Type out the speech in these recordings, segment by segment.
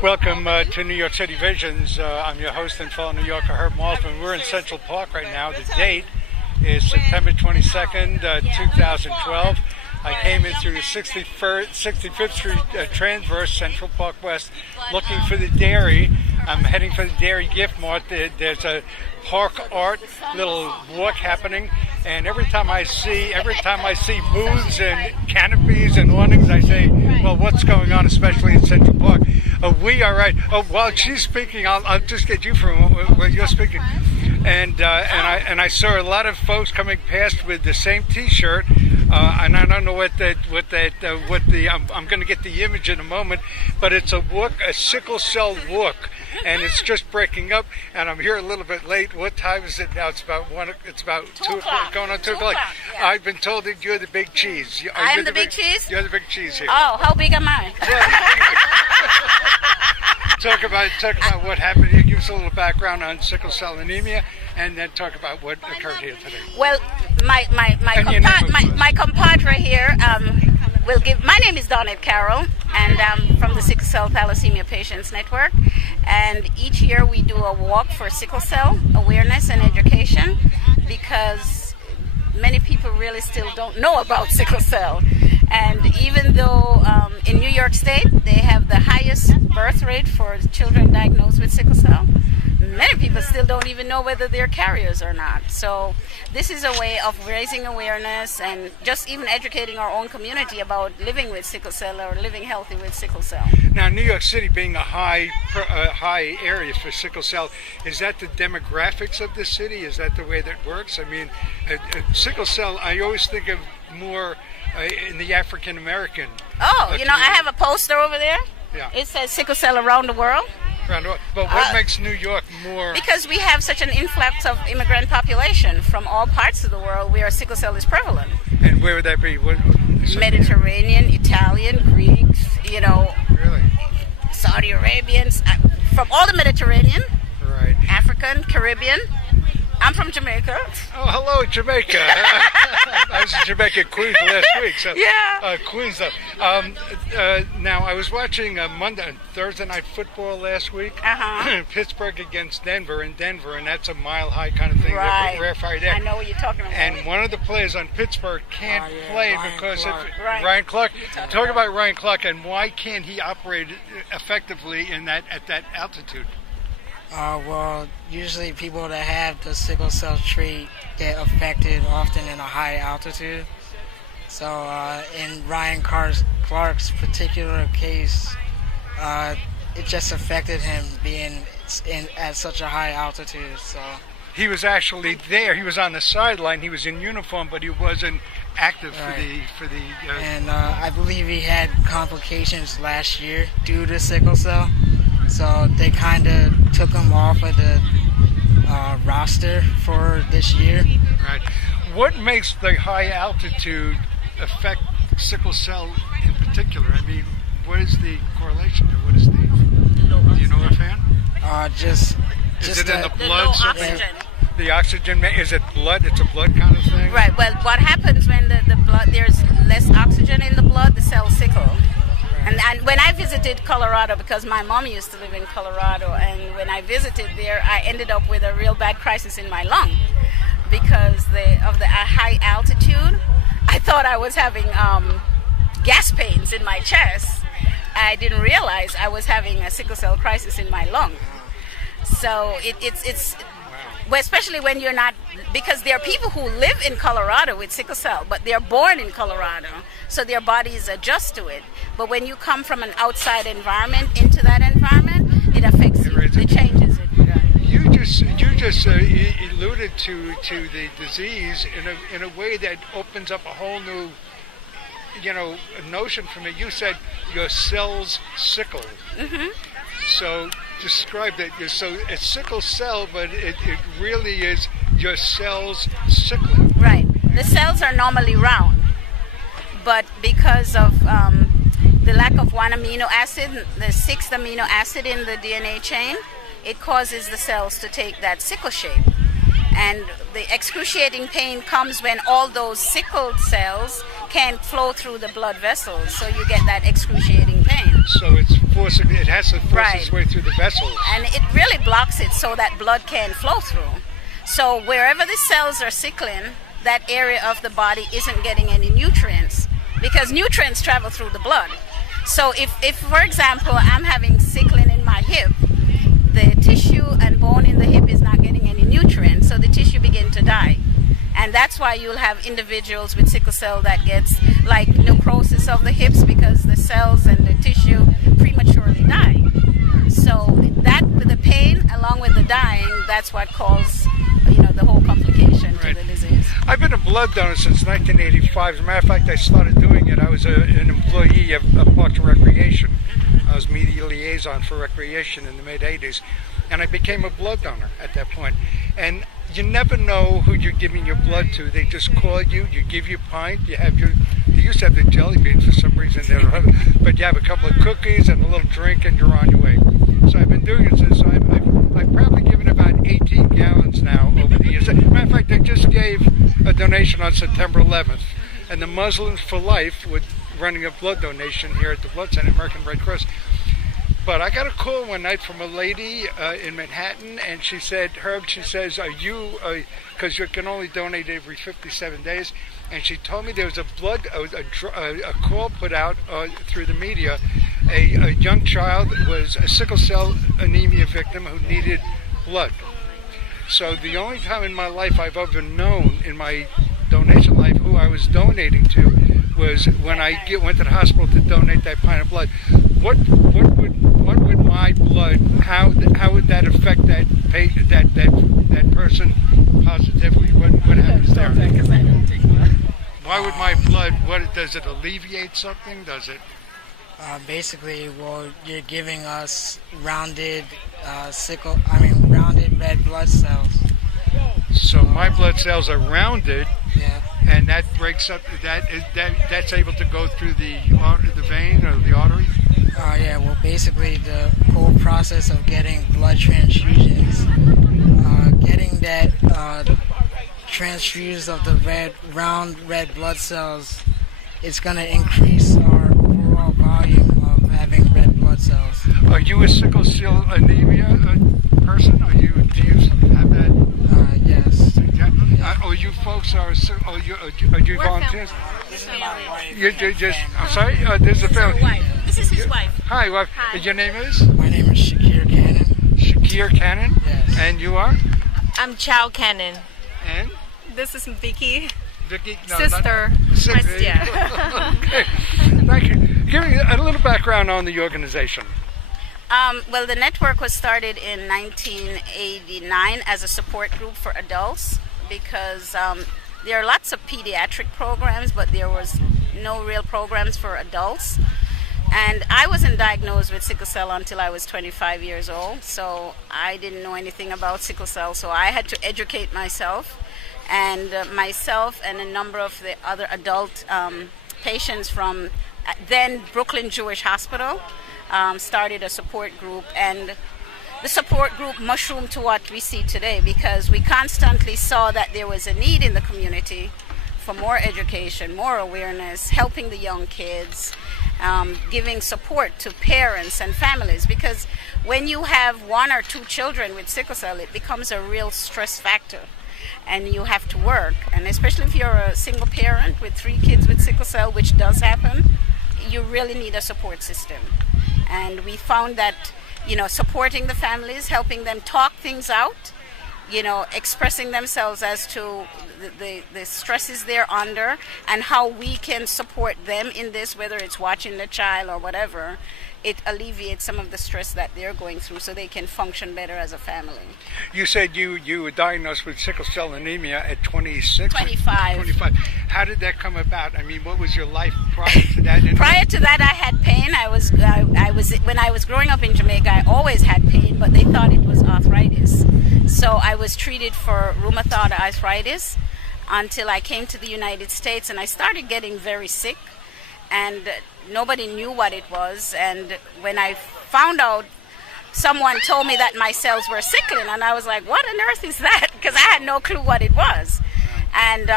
Welcome to New York City Visions. I'm your host and fellow New Yorker, Herb Maltman. We're in Central Park right now. The date is September 22nd, 2012. I came in through the 65th Street Transverse, Central Park West, looking for the dairy. I'm heading for the Dairy Gift Mart. There's a park art little walk happening, and every time I see booths and canopies and awnings, I say, well, what's going on, especially in Central Park? We are right. While she's speaking, I'll just get you for a moment while you're speaking. And I saw a lot of folks coming past with the same T-shirt, and I don't know I'm going to get the image in a moment, but it's a sickle cell walk, and it's just breaking up. And I'm here a little bit late. What time is it now? It's about 1. It's about 2 o'clock. Going on 2 o'clock. Yeah. I've been told that you're the big cheese. I'm the big cheese. You're the big cheese here. Oh, how big am I? Talk about what happened here. Give us a little background on sickle cell anemia, and then talk about what occurred here today. Well, my compadre here will give. My name is Donette Carroll, and I'm from the Sickle Cell Thalassemia Patients Network. And each year we do a walk for sickle cell awareness and education, because many people really still don't know about sickle cell. And even though in New York State they have the highest birth rate for children diagnosed with sickle cell, many people still don't even know whether they're carriers or not. So this is a way of raising awareness and just even educating our own community about living with sickle cell or living healthy with sickle cell. Now, New York City being a high area for sickle cell, is that the demographics of the city? Is that the way that works? I mean, sickle cell, I always think of more in the African American. Oh, I have a poster over there. Yeah. It says sickle cell around the world. But what makes New York more? Because we have such an influx of immigrant population from all parts of the world where sickle cell is prevalent. And where would that be? Mediterranean, Italian, Greeks, Really? Saudi Arabians, from all the Mediterranean, right? African, Caribbean. I'm from Jamaica. Oh, hello, Jamaica. I was in Jamaica, Queens last week. So, yeah. Queens, though. Now, I was watching Thursday night football last week. Uh-huh. Pittsburgh against Denver in Denver, and that's a mile-high kind of thing. Right. Rarefied air. I know what you're talking about. And one of the players on Pittsburgh can't play because of Ryan Clark. Talk about Ryan Clark, and why can't he operate effectively at that altitude? Well, usually people that have the sickle cell trait get affected often in a high altitude. So in Ryan Clark's particular case, it just affected him being at such a high altitude. So he was actually there. He was on the sideline. He was in uniform, but he wasn't active for the. And I believe he had complications last year due to sickle cell. So they kind of took him off of the roster for this year. Right. What makes the high altitude affect sickle cell in particular? I mean, what is the correlation there? What is the? Do you know offhand? Just is it in the blood? Low oxygen. The oxygen, is it blood? It's a blood kind of thing? Right. Well, what happens when the blood, there's less oxygen in the blood, the cells sickle. And when I visited Colorado, because my mom used to live in Colorado, and when I visited there, I ended up with a real bad crisis in my lung because of the high altitude. I thought I was having gas pains in my chest. I didn't realize I was having a sickle cell crisis in my lung. So it's well, especially when you're not, because there are people who live in Colorado with sickle cell, but they're born in Colorado, so their bodies adjust to it. But when you come from an outside environment into that environment, it affects you. It changes it. You just alluded to the disease in a way that opens up a whole new, notion for me. You said your cells sickle. Mm-hmm. So describe that. So it's sickle cell, but it really is your cells sickling. Right. The cells are normally round, but because of the lack of one amino acid, the sixth amino acid in the DNA chain, it causes the cells to take that sickle shape. And the excruciating pain comes when all those sickled cells can't flow through the blood vessels, so you get that excruciating pain. So it's forcing, it has to force its way through the vessels. And it really blocks it so that blood can flow through. So wherever the cells are sickling, that area of the body isn't getting any nutrients, because nutrients travel through the blood. So if for example, I'm having sickling in my hip, the tissue and bone in the hip is not getting any nutrients, so the tissue begin to die. And that's why you'll have individuals with sickle cell that gets like necrosis of the hips, because the cells and the tissue prematurely die. So that, with the pain along with the dying, that's what causes, the whole complication to the disease. I've been a blood donor since 1985. As a matter of fact, I started doing it. I was an employee of Parks and Recreation. I was media liaison for recreation in the mid-'80s, and I became a blood donor at that point. And you never know who you're giving your blood to. They just call you, you give your pint, you used to have the jelly beans for some reason, but you have a couple of cookies and a little drink and you're on your way. So I've been doing it since, I've probably given about 18 gallons now over the years. Matter of fact, I just gave a donation on September 11th, and the Muslims for Life were running a blood donation here at the Blood Center, American Red Cross. But I got a call one night from a lady in Manhattan, and she said, Herb, she says, are you, because you can only donate every 57 days, and she told me there was a call put out through the media. A young child was a sickle cell anemia victim who needed blood. So the only time in my life I've ever known in my donation life who I was donating to was when I went to the hospital to donate that pint of blood. What would my blood, how would that affect that patient, that person positively? What happens there? Why would my blood, does it alleviate something? Does it? Basically, you're giving us rounded red blood cells. So my blood cells are rounded. Yeah. And that breaks up. That's able to go through the vein or the artery. Yeah. Well, basically, the whole process of getting blood transfusions, getting that transfused of the round red blood cells, it's going to increase our overall volume of having red blood cells. Are you a sickle cell anemia person? Do you have that? Yes. You folks are you volunteers? This is my wife. I'm sorry. This is a family. This is his wife. Hi, wife. Hi. Your name is? My name is Shakir Cannon. Shakir Cannon. Yes. And you are? I'm Chow Cannon. And? This is Vicky. Vicky? Sister. Yeah. Okay. Thank you. Give me a little background on the organization. Well, the network was started in 1989 as a support group for adults, because there are lots of pediatric programs, but there was no real programs for adults. And I wasn't diagnosed with sickle cell until I was 25 years old, so I didn't know anything about sickle cell, so I had to educate myself. And myself and a number of the other adult patients from then Brooklyn Jewish Hospital started a support group, and the support group mushroomed to what we see today, because we constantly saw that there was a need in the community for more education, more awareness, helping the young kids, giving support to parents and families, because when you have one or two children with sickle cell, it becomes a real stress factor, and you have to work. And especially if you're a single parent with 3 kids with sickle cell, which does happen, you really need a support system. And we found that, supporting the families, helping them talk things out, expressing themselves as to the stresses they're under and how we can support them in this, whether it's watching the child or whatever, it alleviates some of the stress that they're going through so they can function better as a family. You said you were diagnosed with sickle cell anemia at 26? 25. 25. How did that come about? I mean, what was your life prior to that? Prior to that, I had pain. I was when I was growing up in Jamaica, I always had pain, but they thought it was arthritis. So I was treated for rheumatoid arthritis until I came to the United States, and I started getting very sick, and nobody knew what it was. And when I found out, someone told me that my cells were sickling, and I was like, what on earth is that? Because I had no clue what it was. And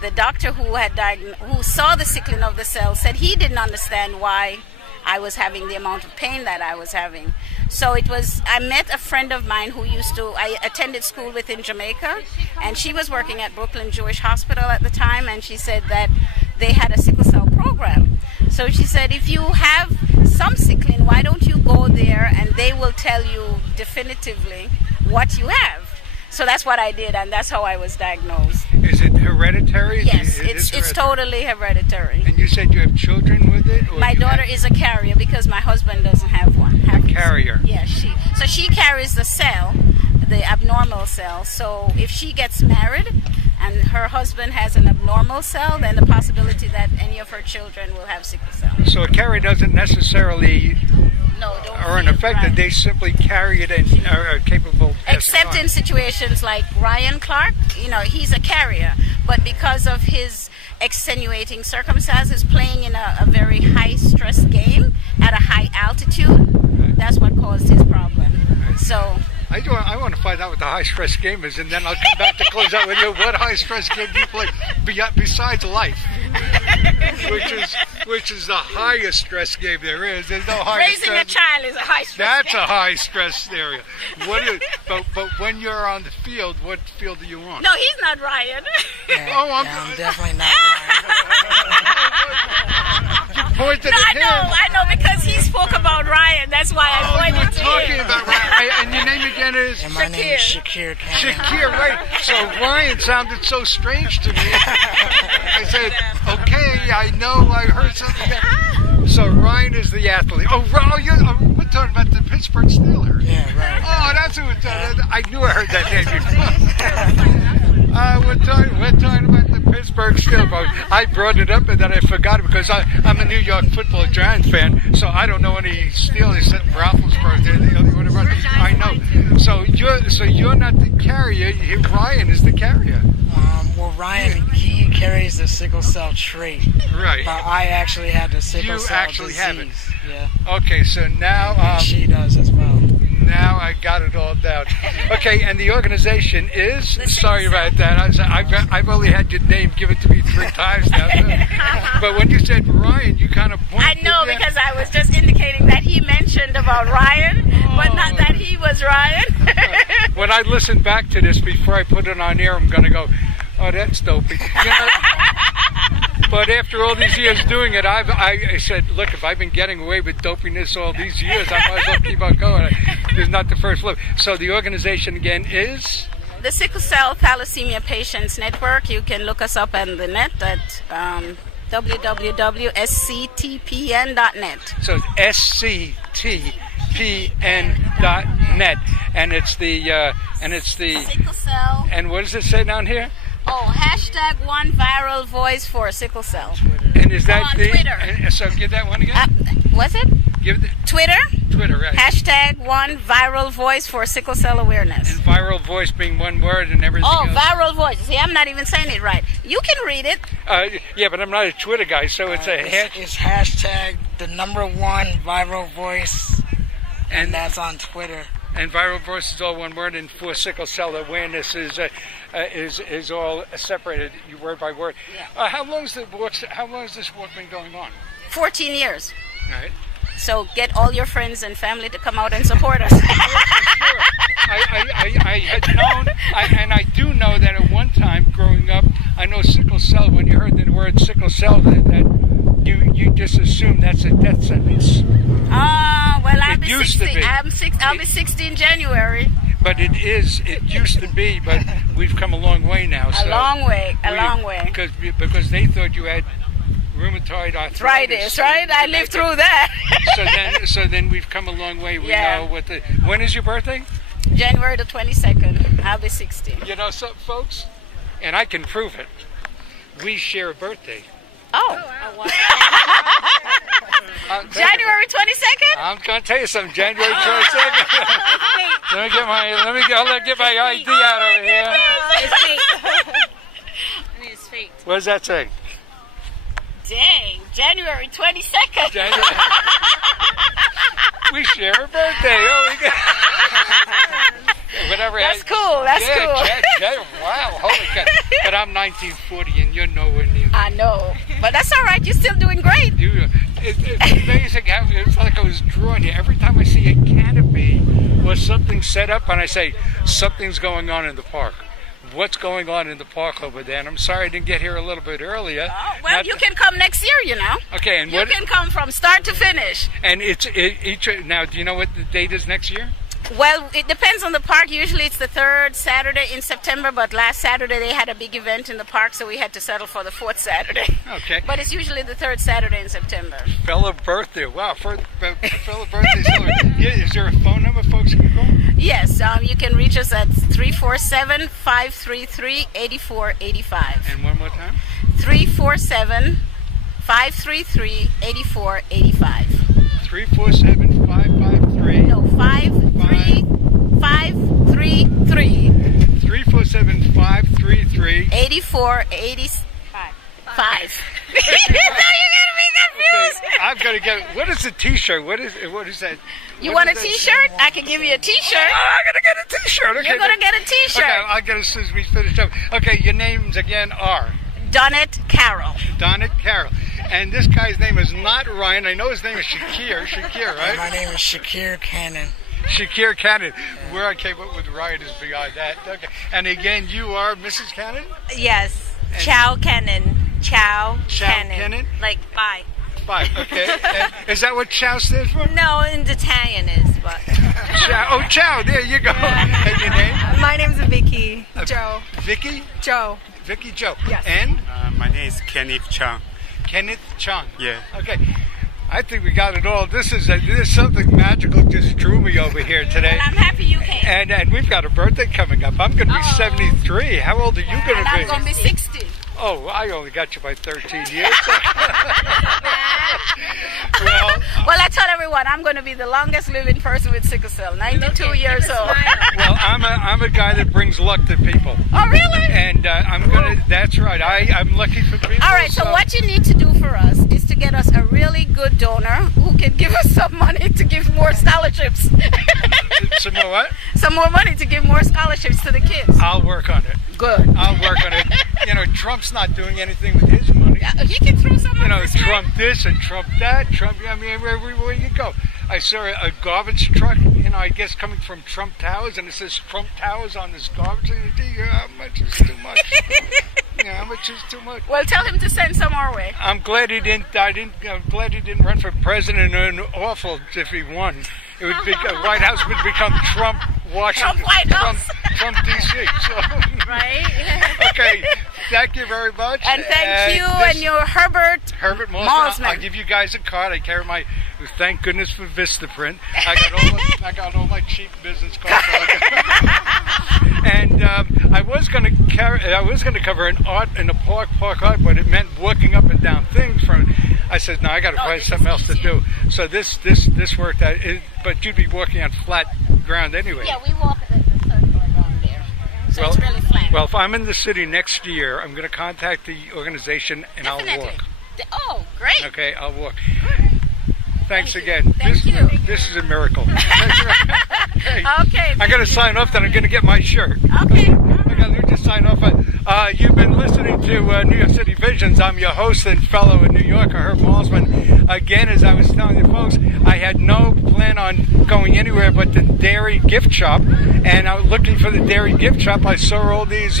the doctor who saw the sickling of the cells said he didn't understand why I was having the amount of pain that I was having. So I met a friend of mine I attended school with in Jamaica, and she was working at Brooklyn Jewish Hospital at the time, and she said that they had a sickle cell program. So she said, if you have some sickling, why don't you go there and they will tell you definitively what you have. So that's what I did, and that's how I was diagnosed. Is it hereditary? Yes, it's totally hereditary. And you said you have children with it? Or my daughter is a carrier because my husband doesn't have one. A carrier? Yeah, so she carries the cell, the abnormal cell. So if she gets married and her husband has an abnormal cell, then the possibility that any of her children will have sickle cell. So a carrier doesn't necessarily... or an affected, right. They simply carry it and are capable of except in situations like Ryan Clark, he's a carrier, but because of his extenuating circumstances, playing in a very high stress game at a high altitude, that's what caused his problem. So I want to find out what the high stress game is, and then I'll come back to close out with you. What high stress game do you play besides life? Which is the highest stress game there is. There's no higher Raising stress. a child is a high stress That's game. a high stress area. But when you're on the field, what field do you want? No, he's not Ryan. Yeah, I'm definitely not Ryan. You pointed at him. I know, because he spoke about Ryan. That's why I pointed to him. You were talking about Ryan. And your name again is? And my name is Shakir Cannon. Shakir, right. So Ryan sounded so strange to me. I said, okay, I know, I heard something. So Ryan is the athlete. Oh, we're talking about the Pittsburgh Steelers. Yeah, right. Oh, that's who we're talking about. I knew I heard that name before. We're talking about the Pittsburgh Steelers. I brought it up and then I forgot it because I'm a New York Football Giants fan, so I don't know any Steelers except Roethlisberger. They're the only one around. I know. So you're not the carrier. Ryan is the carrier. Well, Ryan, he carries the sickle cell trait. Right. But I actually have the sickle cell disease. You actually have it. Yeah. Okay, so now... she does as well. Now I got it all down. Okay, and the organization is... Sorry about that. I've only had your name given to me 3 times now. But when you said Ryan, you kind of pointed... I know, because I was just indicating that he mentioned about Ryan, but not that he was Ryan. When I listen back to this before I put it on air, I'm going to go, oh, that's dopey. But after all these years doing it, I said, look, if I've been getting away with dopiness all these years, I might as well keep on going. It's not the first flip. So the organization again is? The Sickle Cell Thalassemia Patients Network. You can look us up on the net at www.sctpn.net. So it's sctpn.net, and it's the Sickle Cell. And what does it say down here? Oh, #1 viral voice for sickle cell. And is that on Twitter? So give that one again. Was it? Twitter, right. #1 viral voice for sickle cell awareness. And viral voice being one word and everything else. Viral voice. See, I'm not even saying it right. You can read it. Yeah, but I'm not a Twitter guy, so it's It's #1 viral voice, and that's on Twitter. And viral voice is all one word, and for sickle cell awareness is all separated word by word. Yeah. How long has this work been going on? 14 years. Right. So get all your friends and family to come out and support us. Sure. I had known, and I do know that at one time growing up, I know sickle cell. When you heard the word sickle cell, that you just assume that's a death sentence. Well, I'll be 60. I'll be 60 in January. But it used to be, but we've come a long way now. A long way. Because they thought you had rheumatoid arthritis. Right? I lived through that. So then we've come a long way. We know what when is your birthday? January the 22nd. I'll be 60. You know something, folks? And I can prove it. We share a birthday. Oh. January 22nd? I'm going to tell you something. January 22nd. Let me get my ID out over here. It's fake. I mean, it's fake. What does that say? Dang, January 22nd. We share a birthday. Whatever. That's cool. Wow, holy cow. But I'm 1940 and you're nowhere near. I know. But that's all right. You're still doing great. It's amazing how it's like I was drawn here. Every time I see a canopy or something set up, and I say, something's going on in the park. What's going on in the park over there? And I'm sorry I didn't get here a little bit earlier. Oh, well, you can come next year, you know. Okay, and you can come from start to finish. And now, do you know what the date is next year? Well, it depends on the park. Usually it's the third Saturday in September, but last Saturday they had a big event in the park, so we had to settle for the fourth Saturday. Okay. But it's usually the third Saturday in September. Fellow birthday. Wow, fellow birthday celebration. Is there a phone number folks can call? Yes, you can reach us at 347-533-8485. And one more time? 347-533-8485. 347-553. No, 533. 347-533. 8485. Now you're gonna be confused. Okay, I've got to get. What is a T-shirt? What is that? You want a T-shirt? I can give you a T-shirt. Oh, I'm gonna get a T-shirt. Okay, You're gonna get a T-shirt. Okay, I'll get it as soon as we finish up. Okay, your names again are Donnet Carroll. Donnet Carroll. And this guy's name is not Ryan. I know his name is Shakir. Shakir, right? My name is Shakir Cannon. Shakir Cannon. Where I came up with Ryan is beyond that. Okay. And again, you are Mrs. Cannon? Yes. Chow Cannon. Chow Cannon. Cannon? Like bye. Bye. Okay. And is that what Chow stands for? No, in Italian is, but. Chow. Oh, Chow. There you go. And your name? My name's Vicky Joe. Vicky? Joe. Vicky Joe. Yes. And? My name is Kenneth Chang. Kenneth Chang. Yeah. Okay. I think we got it all. There's something magical just drew me over here today. And I'm happy you came. And we've got a birthday coming up. I'm going to be 73. How old are you going to be? And I'm going to be 60. Oh, I only got you by 13 years. Well, I told everyone I'm going to be the longest living person with sickle cell, 92 years old. Well, I'm a guy that brings luck to people. Oh, really? And I'm going to, that's right. I'm lucky for people. All right, so what you need to do for us is to get us a really good donor who can give us some money to give more scholarships. Some more what? Some more money to give more scholarships to the kids. I'll work on it. Good. I'll work on it. You know, Trump's not doing anything with his money. He can throw some You on know, this Trump this and Trump that. Trump, I mean, everywhere you go. I saw a garbage truck, you know, I guess coming from Trump Towers, and it says Trump Towers on this garbage. And how much is too much? Yeah, how much is too much? Well, tell him to send some our way. I'm glad he didn't. I'm glad he didn't run for president. And awful if he won. It would be White House would become Trump Washington. Trump White House. Trump DC. So. Right. Okay. Thank you very much. And thank you and your Herbert Malsman. I'll give you guys a card. I carry my. Thank goodness for Vistaprint. I got all my cheap business cards. And I was going to cover an art in the park art, but it meant walking up and down things. I said no, I got to find something else to do. So this worked out. But you'd be walking on flat ground anyway. Yeah, we walk the circle around there. So it's really flat. Well, if I'm in the city next year, I'm going to contact the organization and Definitely. I'll walk. Oh, great. Okay, I'll walk. Thanks Thank again. you. Thank you. This is a miracle. Okay. Okay. I'm going to sign off, then I'm going to get my shirt. Okay. I got to just sign off. You've been listening to New York City Visions. I'm your host and fellow in New Yorker, Herb Malsman. Again, as I was telling you folks, I had no plan on going anywhere but the dairy gift shop. And I was looking for the dairy gift shop. I saw all these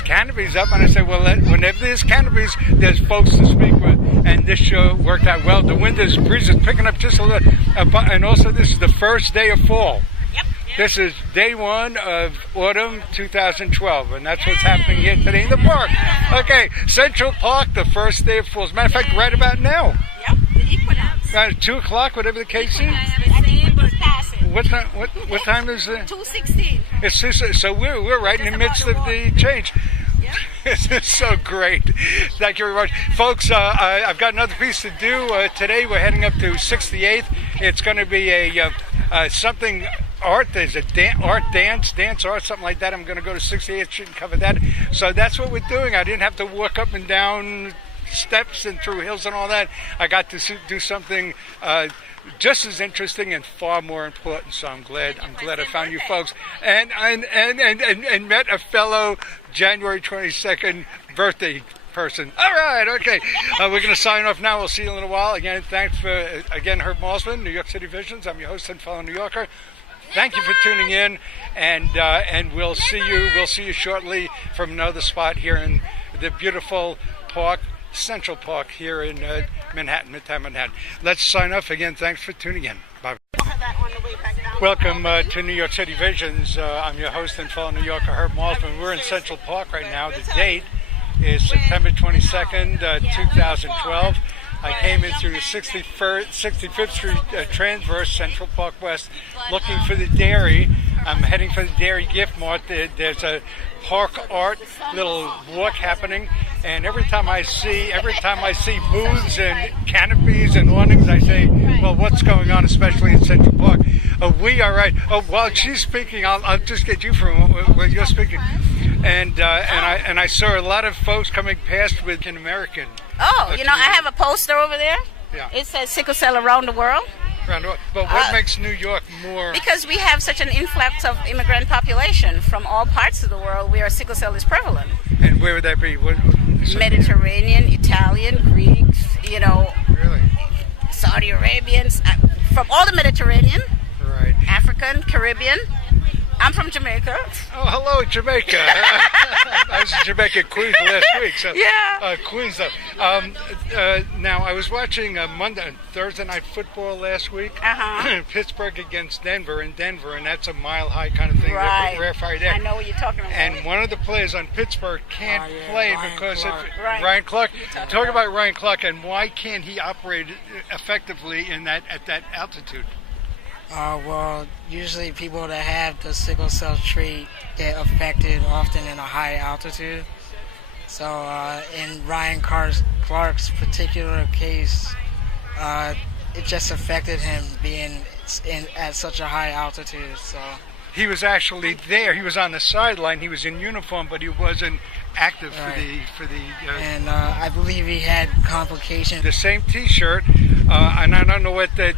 canopies up, and I said, well, whenever there's canopies, there's folks to speak with. And this show worked out well. The wind is breeze is picking up just a little, and also this is the first day of fall. Yep. This is day 1 of autumn 2012, and that's what's happening here today in the park. Okay, Central Park, the first day of fall. As a matter of fact, right about now. Yep, the equinox. 2 o'clock, whatever the case is. What time is it? 2:16. It's just, so we're right in the midst of the change. This is so great. Thank you very much. Folks, I've got another piece to do. Today we're heading up to 68th. It's going to be a something art. There's a dance art, something like that. I'm going to go to 68th Street and cover that. So that's what we're doing. I didn't have to walk up and down steps and through hills and all that. I got to do something just as interesting and far more important. So I'm glad I found you folks and met a fellow January 22nd birthday person. All right, okay. We're going to sign off now. We'll see you in a little while. Again, thanks for, Herb Malsman, New York City Visions. I'm your host and fellow New Yorker. Thank you for tuning in, and we'll see you. We'll see you shortly from another spot here in the beautiful park, Central Park here in Manhattan, Midtown Manhattan. Let's sign off again. Thanks for tuning in. Bye. Welcome to New York City Visions. I'm your host and fellow New Yorker, Herb Malsman. We're in Central Park right now. The date is September 22nd, 2012. I came in through the 65th Street Transverse, Central Park West, looking for the dairy. I'm heading for the Dairy Gift Mart. There's a park art little walk happening, and every time I see booths and canopies and awnings, I say, well, what's going on, especially in Central Park? We are right. While she's speaking, I'll just get you for a moment while you're speaking. And I saw a lot of folks coming past with an American. Oh, I have a poster over there. Yeah. It says Sickle Cell around the world. But what makes New York more? Because we have such an influx of immigrant population from all parts of the world where sickle cell is prevalent. And where would that be? Mediterranean, Italian, Greeks, Really? Saudi Arabians, from all the Mediterranean, Right. African, Caribbean. I'm from Jamaica. Oh, hello, Jamaica. I was in Jamaica, Queens last week. So, yeah. Queens, though. Now, I was watching Thursday night football last week. Pittsburgh against Denver in Denver, and that's a mile-high kind of thing. Right. Rare fight there. I know what you're talking about. And one of the players on Pittsburgh can't play because of Ryan Clark. Talk about Ryan Clark, and why can't he operate effectively at that altitude? Well, usually people that have the sickle cell trait get affected often in a high altitude. So in Ryan Clark's particular case, it just affected him being at such a high altitude. So he was actually there. He was on the sideline. He was in uniform, but he wasn't active for the. And I believe he had complications. The same T-shirt, and I don't know what the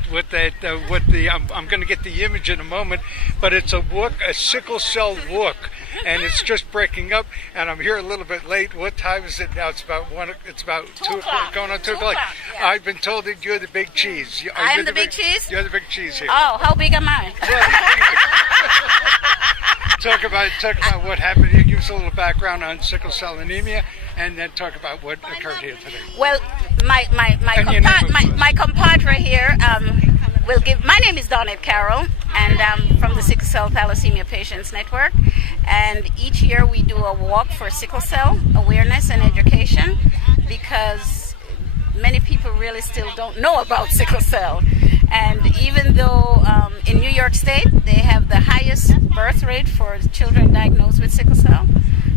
I'm going to get the image in a moment, but it's a sickle cell walk, and it's just breaking up. And I'm here a little bit late. What time is it now? It's about 1. It's about 2 o'clock. Going on 2 o'clock. Yeah. I've been told that you're the big cheese. I'm the big cheese. You're the big cheese here. Oh, how big am I? Talk about what happened here. Give us a little background on sickle cell anemia, and then talk about what occurred here today. Well, my compadre here will give. My name is Donette Carroll, and I'm from the Sickle Cell Thalassemia Patients Network. And each year we do a walk for sickle cell awareness and education, because many people really still don't know about sickle cell. And even though in New York State they have the highest birth rate for children diagnosed with sickle cell,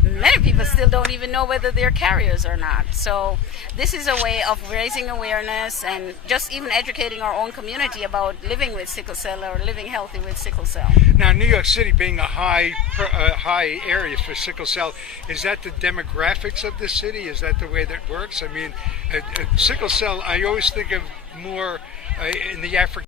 many people still don't even know whether they're carriers or not. So this is a way of raising awareness and just even educating our own community about living with sickle cell or living healthy with sickle cell. Now, New York City being a high area for sickle cell, is that the demographics of the city? Is that the way that works? I mean, sickle cell, I always think of more in the African